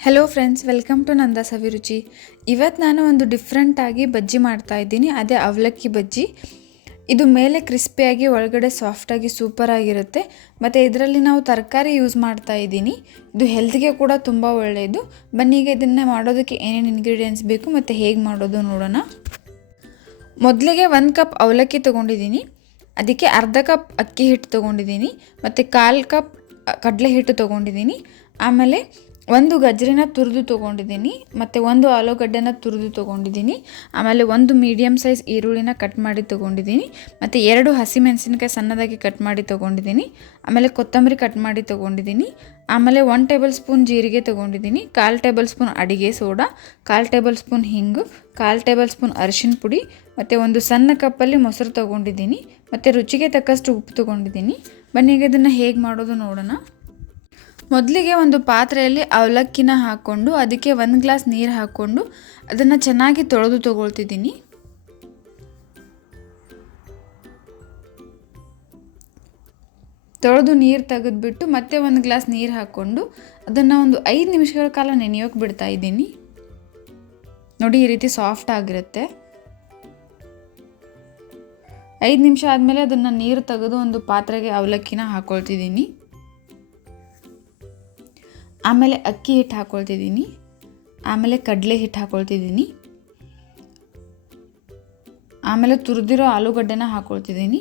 Hello friends, welcome to ನಂದ ಸವಿರುಚಿ. ಇವತ್ತು ನಾನು ಒಂದು ಡಿಫ್ರೆಂಟಾಗಿ ಬಜ್ಜಿ ಮಾಡ್ತಾಯಿದ್ದೀನಿ. ಅದೇ ಅವಲಕ್ಕಿ ಬಜ್ಜಿ. ಇದು ಮೇಲೆ ಕ್ರಿಸ್ಪಿಯಾಗಿ ಒಳಗಡೆ ಸಾಫ್ಟಾಗಿ ಸೂಪರಾಗಿರುತ್ತೆ. ಮತ್ತು ಇದರಲ್ಲಿ ನಾವು ತರಕಾರಿ ಯೂಸ್ ಮಾಡ್ತಾಯಿದ್ದೀನಿ. ಇದು ಹೆಲ್ತ್ಗೆ ಕೂಡ ತುಂಬ ಒಳ್ಳೆಯದು. ಬನ್ನಿ ಈಗ ಇದನ್ನು ಮಾಡೋದಕ್ಕೆ ಏನೇನು ಇಂಗ್ರೀಡಿಯೆಂಟ್ಸ್ ಬೇಕು ಮತ್ತು ಹೇಗೆ ಮಾಡೋದು ನೋಡೋಣ. ಮೊದಲಿಗೆ 1 ಕಪ್ ಅವಲಕ್ಕಿ ತೊಗೊಂಡಿದ್ದೀನಿ. ಅದಕ್ಕೆ ಅರ್ಧ ಕಪ್ ಅಕ್ಕಿ ಹಿಟ್ಟು ತೊಗೊಂಡಿದ್ದೀನಿ ಮತ್ತು 1/4 ಕಪ್ ಕಡಲೆ ಹಿಟ್ಟು ತೊಗೊಂಡಿದ್ದೀನಿ. ಆಮೇಲೆ 1 ಗಜ್ಜರಿನ ತುರಿದು ತೊಗೊಂಡಿದ್ದೀನಿ ಮತ್ತು 1 ಆಲೂಗಡ್ಡೆನ ತುರಿದು ತೊಗೊಂಡಿದ್ದೀನಿ. ಆಮೇಲೆ 1 ಮೀಡಿಯಮ್ ಸೈಜ್ ಈರುಳ್ಳಿನ ಕಟ್ ಮಾಡಿ ತೊಗೊಂಡಿದ್ದೀನಿ ಮತ್ತು 2 ಹಸಿಮೆಣಸಿನಕಾಯಿ ಸಣ್ಣದಾಗಿ ಕಟ್ ಮಾಡಿ ತೊಗೊಂಡಿದ್ದೀನಿ. ಆಮೇಲೆ ಕೊತ್ತಂಬರಿ ಕಟ್ ಮಾಡಿ ತೊಗೊಂಡಿದ್ದೀನಿ. ಆಮೇಲೆ 1 ಟೇಬಲ್ ಸ್ಪೂನ್ ಜೀರಿಗೆ ತೊಗೊಂಡಿದ್ದೀನಿ, 1/4 ಟೇಬಲ್ ಸ್ಪೂನ್ ಅಡಿಗೆ ಸೋಡಾ, 1/4 ಟೇಬಲ್ ಸ್ಪೂನ್ ಹಿಂಗು, 1/4 ಟೇಬಲ್ ಸ್ಪೂನ್ ಅರಿಶಿನ ಪುಡಿ ಮತ್ತು 1 ಸಣ್ಣ ಕಪ್ಪಲ್ಲಿ ಮೊಸರು ತೊಗೊಂಡಿದ್ದೀನಿ ಮತ್ತು ರುಚಿಗೆ ತಕ್ಕಷ್ಟು ಉಪ್ಪು ತೊಗೊಂಡಿದ್ದೀನಿ. ಬನ್ನಿ ಈಗ ಇದನ್ನು ಹೇಗೆ ಮಾಡೋದು ನೋಡೋಣ. ಮೊದಲಿಗೆ ಒಂದು ಪಾತ್ರೆಯಲ್ಲಿ ಅವಲಕ್ಕಿನ ಹಾಕ್ಕೊಂಡು ಅದಕ್ಕೆ 1 ಗ್ಲಾಸ್ ನೀರು ಹಾಕ್ಕೊಂಡು ಅದನ್ನು ಚೆನ್ನಾಗಿ ತೊಳೆದು ತೊಗೊಳ್ತಿದ್ದೀನಿ. ತೊಳೆದು ನೀರು ತೆಗೆದುಬಿಟ್ಟು ಮತ್ತೆ 1 ಗ್ಲಾಸ್ ನೀರು ಹಾಕ್ಕೊಂಡು ಅದನ್ನು ಒಂದು 5 ನಿಮಿಷಗಳ ಕಾಲ ನೆನೆಯೋಕೆ ಬಿಡ್ತಾ ಇದ್ದೀನಿ. ನೋಡಿ, ಈ ರೀತಿ ಸಾಫ್ಟ್ ಆಗಿರುತ್ತೆ. 5 ನಿಮಿಷ ಆದಮೇಲೆ ಅದನ್ನು ನೀರು ತೆಗೆದು ಒಂದು ಪಾತ್ರೆಗೆ ಅವಲಕ್ಕಿನ ಹಾಕ್ಕೊಳ್ತಿದ್ದೀನಿ. ಆಮೇಲೆ ಅಕ್ಕಿ ಹಿಟ್ಟು ಹಾಕ್ಕೊಳ್ತಿದ್ದೀನಿ. ಆಮೇಲೆ ಕಡಲೆ ಹಿಟ್ಟು ಹಾಕ್ಕೊಳ್ತಿದ್ದೀನಿ. ಆಮೇಲೆ ತುರಿದಿರೋ ಆಲೂಗಡ್ಡೆನ ಹಾಕ್ಕೊಳ್ತಿದ್ದೀನಿ.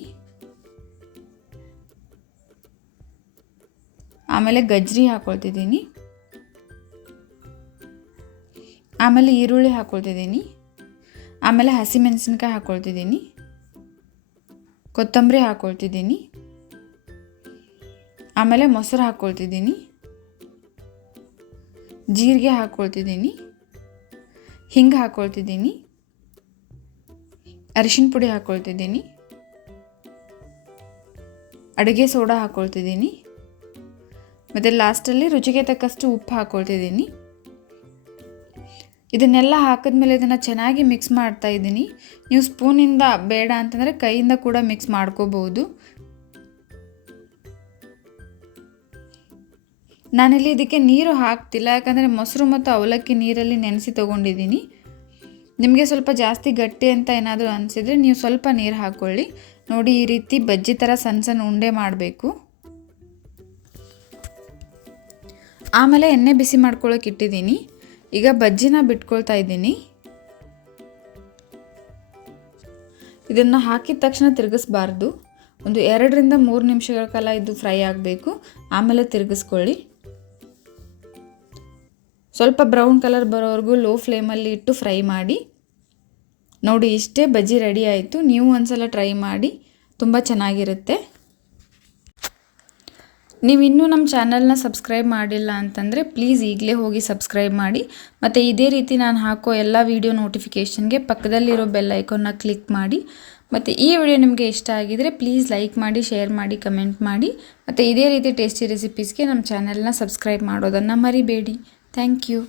ಆಮೇಲೆ ಗಜ್ಜರಿ ಹಾಕ್ಕೊಳ್ತಿದ್ದೀನಿ. ಆಮೇಲೆ ಈರುಳ್ಳಿ ಹಾಕ್ಕೊಳ್ತಿದ್ದೀನಿ. ಆಮೇಲೆ ಹಸಿಮೆಣಸಿನಕಾಯಿ ಹಾಕ್ಕೊಳ್ತಿದ್ದೀನಿ. ಕೊತ್ತಂಬರಿ ಹಾಕ್ಕೊಳ್ತಿದ್ದೀನಿ. ಆಮೇಲೆ ಮೊಸರು ಹಾಕ್ಕೊಳ್ತಿದ್ದೀನಿ. ಜೀರಿಗೆ ಹಾಕ್ಕೊಳ್ತಿದ್ದೀನಿ. ಹಿಂಗೆ ಹಾಕ್ಕೊಳ್ತಿದ್ದೀನಿ. ಅರಿಶಿನ ಪುಡಿ ಹಾಕ್ಕೊಳ್ತಿದ್ದೀನಿ. ಅಡುಗೆ ಸೋಡಾ ಹಾಕ್ಕೊಳ್ತಿದ್ದೀನಿ. ಮತ್ತು ಲಾಸ್ಟಲ್ಲಿ ರುಚಿಗೆ ತಕ್ಕಷ್ಟು ಉಪ್ಪು ಹಾಕ್ಕೊಳ್ತಿದ್ದೀನಿ. ಇದನ್ನೆಲ್ಲ ಹಾಕಿದ್ಮೇಲೆ ಇದನ್ನು ಚೆನ್ನಾಗಿ ಮಿಕ್ಸ್ ಮಾಡ್ತಾ ಇದ್ದೀನಿ. ನೀವು ಸ್ಪೂನಿಂದ ಬೇಡ ಅಂತಂದರೆ ಕೈಯಿಂದ ಕೂಡ ಮಿಕ್ಸ್ ಮಾಡ್ಕೋಬೋದು. ನಾನಿಲ್ಲಿ ಇದಕ್ಕೆ ನೀರು ಹಾಕ್ತಿಲ್ಲ, ಯಾಕಂದರೆ ಮೊಸರು ಮತ್ತು ಅವಲಕ್ಕಿ ನೀರಲ್ಲಿ ನೆನೆಸಿ ತೊಗೊಂಡಿದ್ದೀನಿ. ನಿಮಗೆ ಸ್ವಲ್ಪ ಜಾಸ್ತಿ ಗಟ್ಟಿ ಅಂತ ಏನಾದರೂ ಅನಿಸಿದರೆ ನೀವು ಸ್ವಲ್ಪ ನೀರು ಹಾಕ್ಕೊಳ್ಳಿ. ನೋಡಿ, ಈ ರೀತಿ ಬಜ್ಜಿ ಥರ ಸಣ್ಣ ಸಣ್ಣ ಉಂಡೆ ಮಾಡಬೇಕು. ಆಮೇಲೆ ಎಣ್ಣೆ ಬಿಸಿ ಮಾಡ್ಕೊಳ್ಳೋಕೆ ಇಟ್ಟಿದ್ದೀನಿ. ಈಗ ಬಜ್ಜಿನ ಬಿಟ್ಕೊಳ್ತಾ ಇದ್ದೀನಿ. ಇದನ್ನು ಹಾಕಿದ ತಕ್ಷಣ ತಿರುಗಿಸ್ಬಾರ್ದು. ಒಂದು 2 ರಿಂದ 3 ನಿಮಿಷಗಳ ಕಾಲ ಇದು ಫ್ರೈ ಆಗಬೇಕು. ಆಮೇಲೆ ತಿರುಗಿಸ್ಕೊಳ್ಳಿ. ಸ್ವಲ್ಪ ಬ್ರೌನ್ ಕಲರ್ ಬರೋವರೆಗೂ ಲೋ ಫ್ಲೇಮಲ್ಲಿ ಇಟ್ಟು ಫ್ರೈ ಮಾಡಿ. ನೋಡಿ, ಇಷ್ಟೇ ಬಜ್ಜಿ ರೆಡಿ ಆಯಿತು. ನೀವು ಒಂದ್ಸಲ ಟ್ರೈ ಮಾಡಿ, ತುಂಬ ಚೆನ್ನಾಗಿರುತ್ತೆ. ನೀವು ಇನ್ನೂ ನಮ್ಮ ಚಾನಲ್ನ ಸಬ್ಸ್ಕ್ರೈಬ್ ಮಾಡಿಲ್ಲ ಅಂತಂದರೆ ಪ್ಲೀಸ್ ಈಗಲೇ ಹೋಗಿ ಸಬ್ಸ್ಕ್ರೈಬ್ ಮಾಡಿ. ಮತ್ತು ಇದೇ ರೀತಿ ನಾನು ಹಾಕೋ ಎಲ್ಲ ವೀಡಿಯೋ ನೋಟಿಫಿಕೇಷನ್ಗೆ ಪಕ್ಕದಲ್ಲಿರೋ ಬೆಲ್ ಐಕಾನ್ನ ಕ್ಲಿಕ್ ಮಾಡಿ. ಮತ್ತು ಈ ವಿಡಿಯೋ ನಿಮಗೆ ಇಷ್ಟ ಆಗಿದರೆ ಪ್ಲೀಸ್ ಲೈಕ್ ಮಾಡಿ, ಶೇರ್ ಮಾಡಿ, ಕಮೆಂಟ್ ಮಾಡಿ. ಮತ್ತು ಇದೇ ರೀತಿ ಟೇಸ್ಟಿ ರೆಸಿಪೀಸ್ಗೆ ನಮ್ಮ ಚಾನಲ್ನ ಸಬ್ಸ್ಕ್ರೈಬ್ ಮಾಡೋದನ್ನು ಮರಿಬೇಡಿ. Thank you.